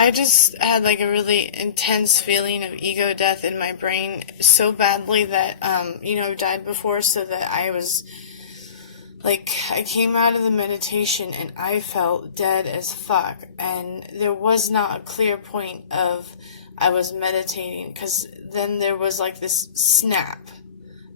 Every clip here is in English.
I just had like a really intense feeling of ego death in my brain so badly that, I've died before, so that I was like, I came out of the meditation and I felt dead as fuck. And there was not a clear point of I was meditating, because then there was like this snap,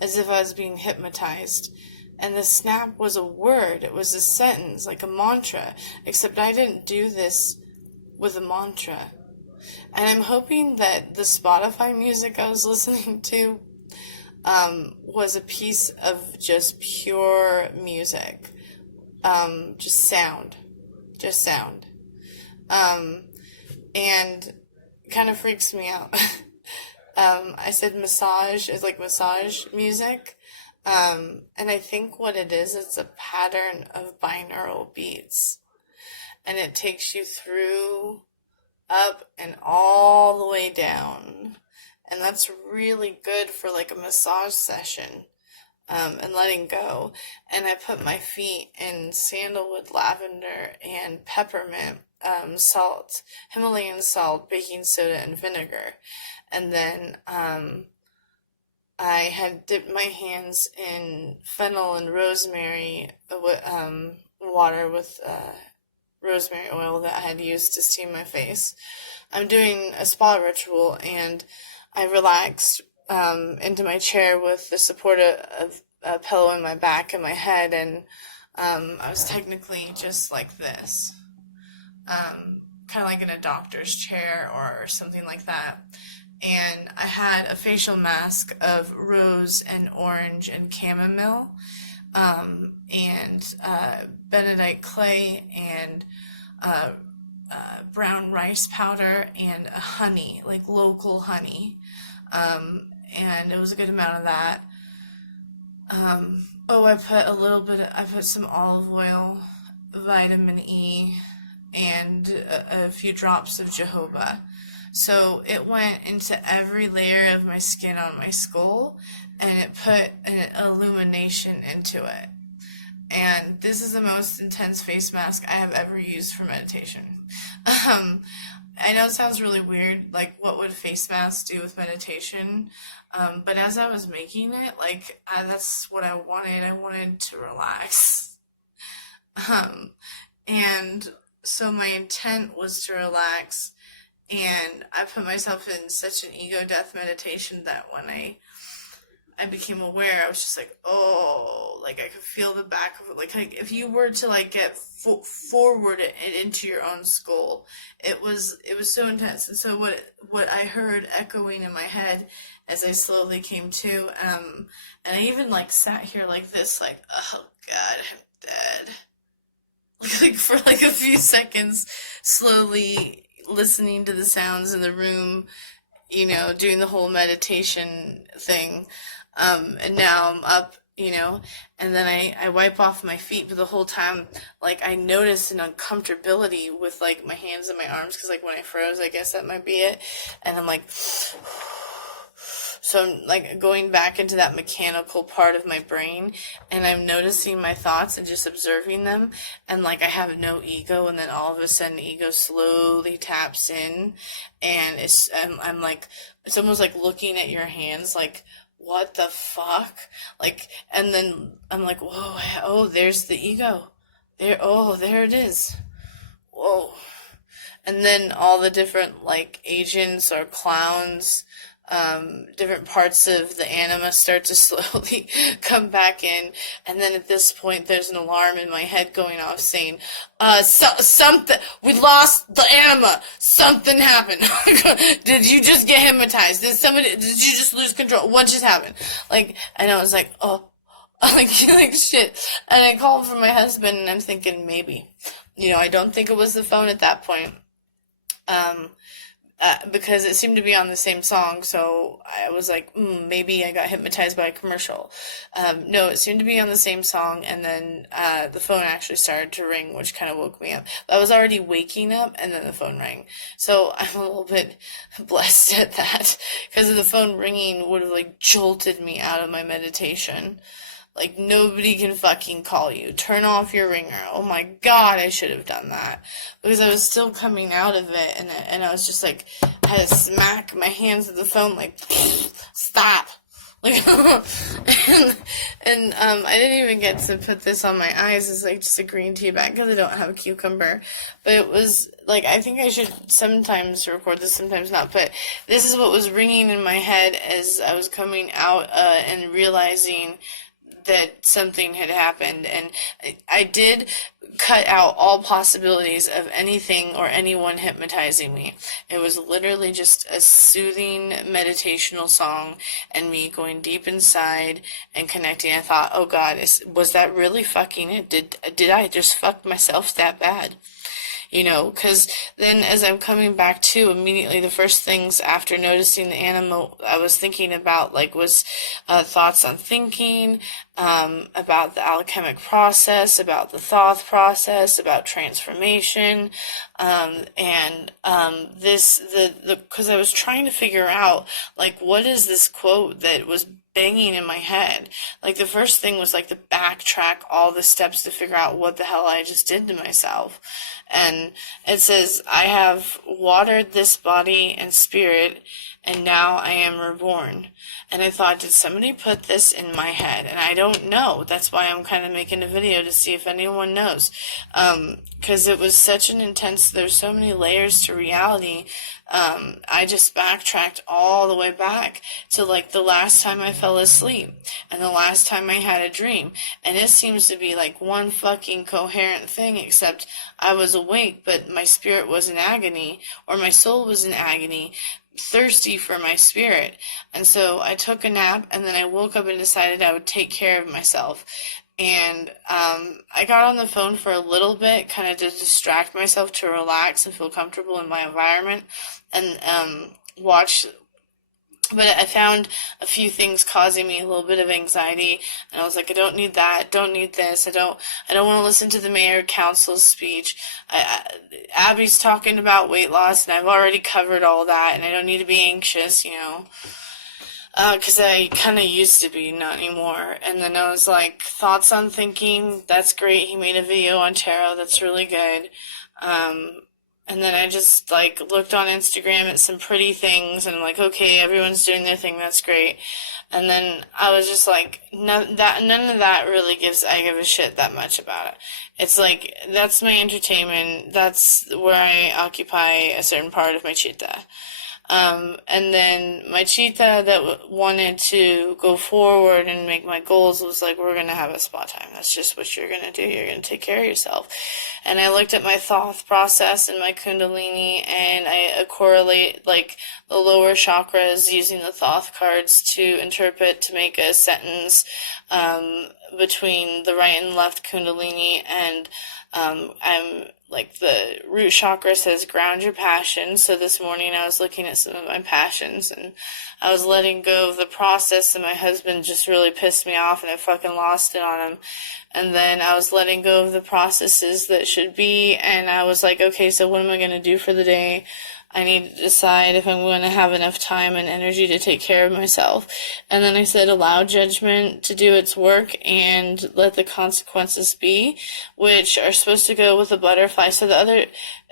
as if I was being hypnotized. And the snap was a word, it was a sentence, like a mantra, except I didn't do this with a mantra. And I'm hoping that the Spotify music I was listening to was a piece of just pure music. Just sound. Just sound. And kind of freaks me out. I said massage is like massage music. And I think what it is, it's a pattern of binaural beats. And it takes you through, up, and all the way down. And that's really good for like a massage session, and letting go. And I put my feet in sandalwood, lavender, and peppermint, salt, Himalayan salt, baking soda, and vinegar. And then I had dipped my hands in fennel and rosemary water with rosemary oil that I had used to steam my face. I'm doing a spa ritual, and I relaxed into my chair with the support of a pillow in my back and my head, and I was technically just like this, kind of like in a doctor's chair or something like that. And I had a facial mask of rose and orange and chamomile, and bentonite clay, and brown rice powder, and honey, like local honey. And it was a good amount of that. I put some olive oil, vitamin E, and a few drops of jojoba. So it went into every layer of my skin on my skull, and it put an illumination into it. And this is the most intense face mask I have ever used for meditation. I know it sounds really weird, like what would face masks do with meditation? But as I was making it, that's what I wanted. I wanted to relax. And so my intent was to relax. And I put myself in such an ego death meditation that when I became aware, I was just like, oh, like I could feel the back of it. Like if you were to like get forward and into your own skull, it was so intense. And so what I heard echoing in my head as I slowly came to, and I even like sat here like this, like, oh God, I'm dead. Like for like a few seconds, slowly listening to the sounds in the room, doing the whole meditation thing. And now I'm up, and then I wipe off my feet, but the whole time, like, I noticed an uncomfortability with, like, my hands and my arms, because, like, when I froze, I guess that might be it, and I'm like, so I'm, like, going back into that mechanical part of my brain, and I'm noticing my thoughts and just observing them, and, like, I have no ego, and then all of a sudden, ego slowly taps in, and I'm like, it's almost like looking at your hands, like, what the fuck? Like, and then I'm like, whoa, oh, there's the ego. There it is. Whoa. And then all the different, like, agents or clowns, different parts of the anima start to slowly come back in, and then at this point there's an alarm in my head going off saying, something, we lost the anima, something happened. Did you just get hypnotized? Did you just lose control? What just happened? Like, and I was like, oh, like shit. And I called for my husband, and I'm thinking maybe, I don't think it was the phone at that point. Because it seemed to be on the same song, so I was like, maybe I got hypnotized by a commercial. No, it seemed to be on the same song, and then the phone actually started to ring, which kind of woke me up. I was already waking up, and then the phone rang. So I'm a little bit blessed at that, because the phone ringing would have, like, jolted me out of my meditation. Like, nobody can fucking call you. Turn off your ringer. Oh my god, I should have done that. Because I was still coming out of it, and I was just like, I had to smack my hands at the phone, like, stop. Like, and I didn't even get to put this on my eyes. It's like just a green tea bag because I don't have a cucumber. But it was like, I think I should sometimes record this, sometimes not. But this is what was ringing in my head as I was coming out and realizing that something had happened. And I did cut out all possibilities of anything or anyone hypnotizing me. It was literally just a soothing meditational song and me going deep inside and connecting. I thought, oh God, was that really fucking it? Did I just fuck myself that bad? Because then as I'm coming back to, immediately the first things after noticing the animal I was thinking about, like, was thoughts on thinking, about the alchemic process, about the thought process, about transformation, and because I was trying to figure out, like, what is this quote that was banging in my head. Like, the first thing was like to backtrack all the steps to figure out what the hell I just did to myself. And it says, I have watered this body and spirit, and now I am reborn. And I thought, did somebody put this in my head? And I don't know. That's why I'm kind of making a video to see if anyone knows. Because it was such an intense, there's so many layers to reality. I just backtracked all the way back to like the last time I fell asleep and the last time I had a dream. And it seems to be like one fucking coherent thing, except I was awake, but my spirit was in agony, or my soul was in agony, thirsty for my spirit. And so I took a nap, and then I woke up and decided I would take care of myself. And I got on the phone for a little bit, kind of to distract myself, to relax and feel comfortable in my environment, and watch. But I found a few things causing me a little bit of anxiety, and I was like, I don't need that, don't need this, I don't want to listen to the mayor council's speech. Abby's talking about weight loss, and I've already covered all that, and I don't need to be anxious, because I kind of used to be, not anymore. And then I was like, thoughts on thinking, that's great. He made a video on tarot, that's really good. And then I just, like, looked on Instagram at some pretty things, and I'm like, okay, everyone's doing their thing, that's great. And then I was just like, none of that really I give a shit that much about it. It's like, that's my entertainment, that's where I occupy a certain part of my chitta. And then my cheetah that wanted to go forward and make my goals was like, we're going to have a spa time. That's just what you're going to do. You're going to take care of yourself. And I looked at my thought process and my kundalini, and I correlate, like, the lower chakras using the thought cards to interpret, to make a sentence, between the right and left kundalini. And I'm like, the root chakra says ground your passion. So this morning I was looking at some of my passions, and I was letting go of the process, and my husband just really pissed me off, and I fucking lost it on him. And then I was letting go of the processes that should be, and I was like, okay, so what am I going to do for the day? I need to decide if I'm going to have enough time and energy to take care of myself. And then I said, allow judgment to do its work and let the consequences be, which are supposed to go with the butterfly. So the other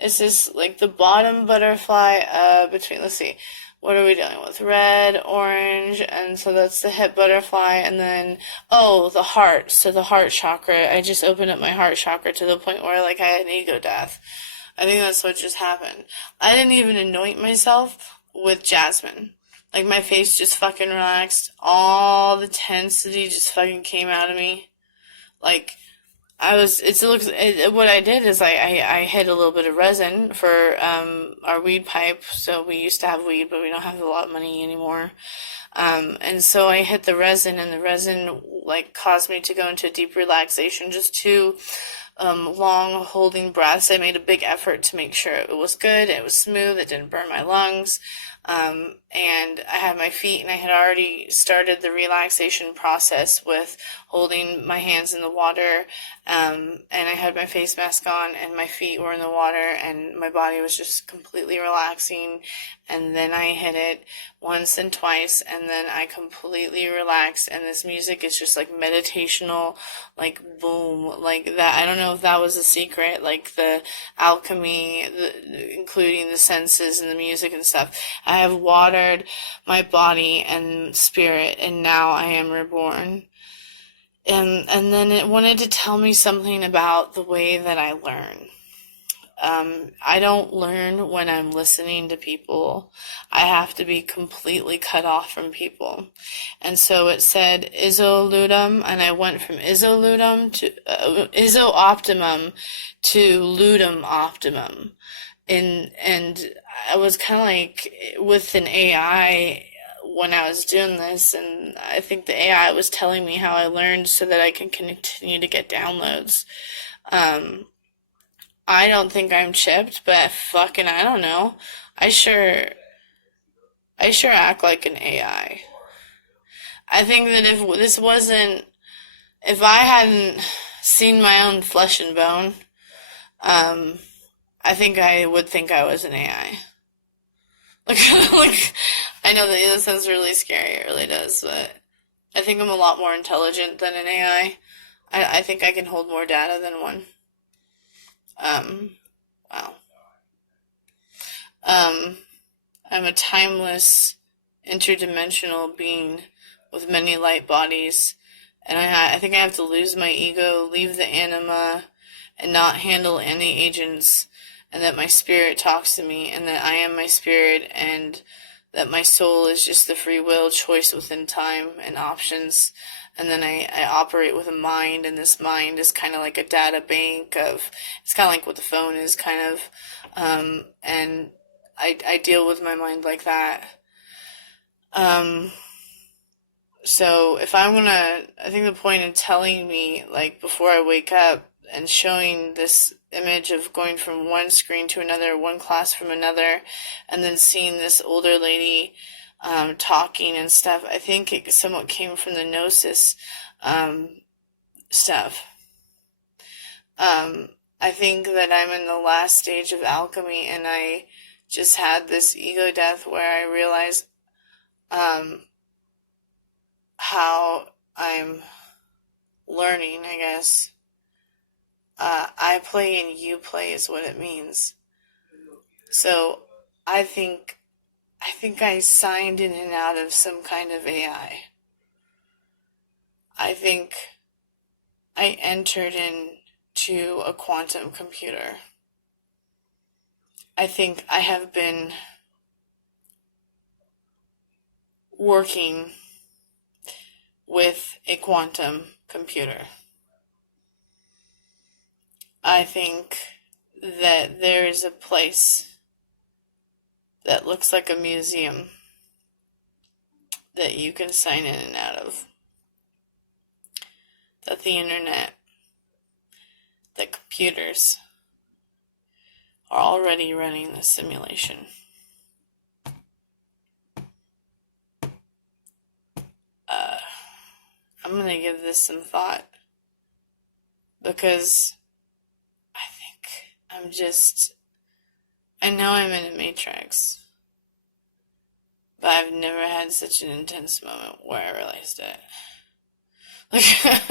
is this, like, the bottom butterfly, between, let's see, what are we dealing with? Red, orange, and so that's the hip butterfly, and then, the heart. So the heart chakra, I just opened up my heart chakra to the point where, like, I had an ego death. I think that's what just happened. I didn't even anoint myself with jasmine. Like, my face just fucking relaxed. All the tensity just fucking came out of me. Like, what I did is I hid a little bit of resin for, our weed pipe. So we used to have weed, but we don't have a lot of money anymore. And so I hit the resin, and the resin, like, caused me to go into deep relaxation, just to long holding breaths. I made a big effort to make sure it was good, it was smooth, it didn't burn my lungs. And I had my feet, and I had already started the relaxation process with holding my hands in the water. And I had my face mask on, and my feet were in the water, and my body was just completely relaxing. And then I hit it once and twice, and then I completely relaxed. And this music is just like meditational, like boom, like that. I don't know if that was a secret, like the alchemy, including the senses and the music and stuff. I have watered my body and spirit, and now I am reborn. And then it wanted to tell me something about the way that I learn. I don't learn when I'm listening to people. I have to be completely cut off from people. And so it said isoludum, and I went from isoludum to iso-optimum to ludum optimum. And I was kind of like with an AI when I was doing this, and I think the AI was telling me how I learned so that I can continue to get downloads. Um, I don't think I'm chipped, but fucking I don't know. I sure I sure act like an AI. I think that if I hadn't seen my own flesh and bone, um, I think I would think I was an AI. Like, like I know that sounds really scary. It really does, but I think I'm a lot more intelligent than an AI. I think I can hold more data than one. Um, wow. Um, I'm a timeless, interdimensional being with many light bodies, and I think I have to lose my ego, leave the anima, and not handle any agents, and that my spirit talks to me, and that I am my spirit, and that my soul is just the free will choice within time and options. And then I operate with a mind, and this mind is kind of like a data bank of, it's kind of like what the phone is, kind of. And I deal with my mind like that. Um, so if I'm gonna, I think the point in telling me, like, before I wake up and showing this image of going from one screen to another, one class from another, and then seeing this older lady talking and stuff, I think it somewhat came from the gnosis um, stuff. I think that I'm in the last stage of alchemy, and I just had this ego death where I realized um, how I'm learning, I guess. I play and you play is what it means. So I think I signed in and out of some kind of AI. I think I entered into a quantum computer. I think I have been working with a quantum computer. I think that there is a place that looks like a museum that you can sign in and out of. That the internet, that computers are already running the simulation. I'm going to give this some thought because I think I know I'm in a matrix, but I've never had such an intense moment where I realized it. Like,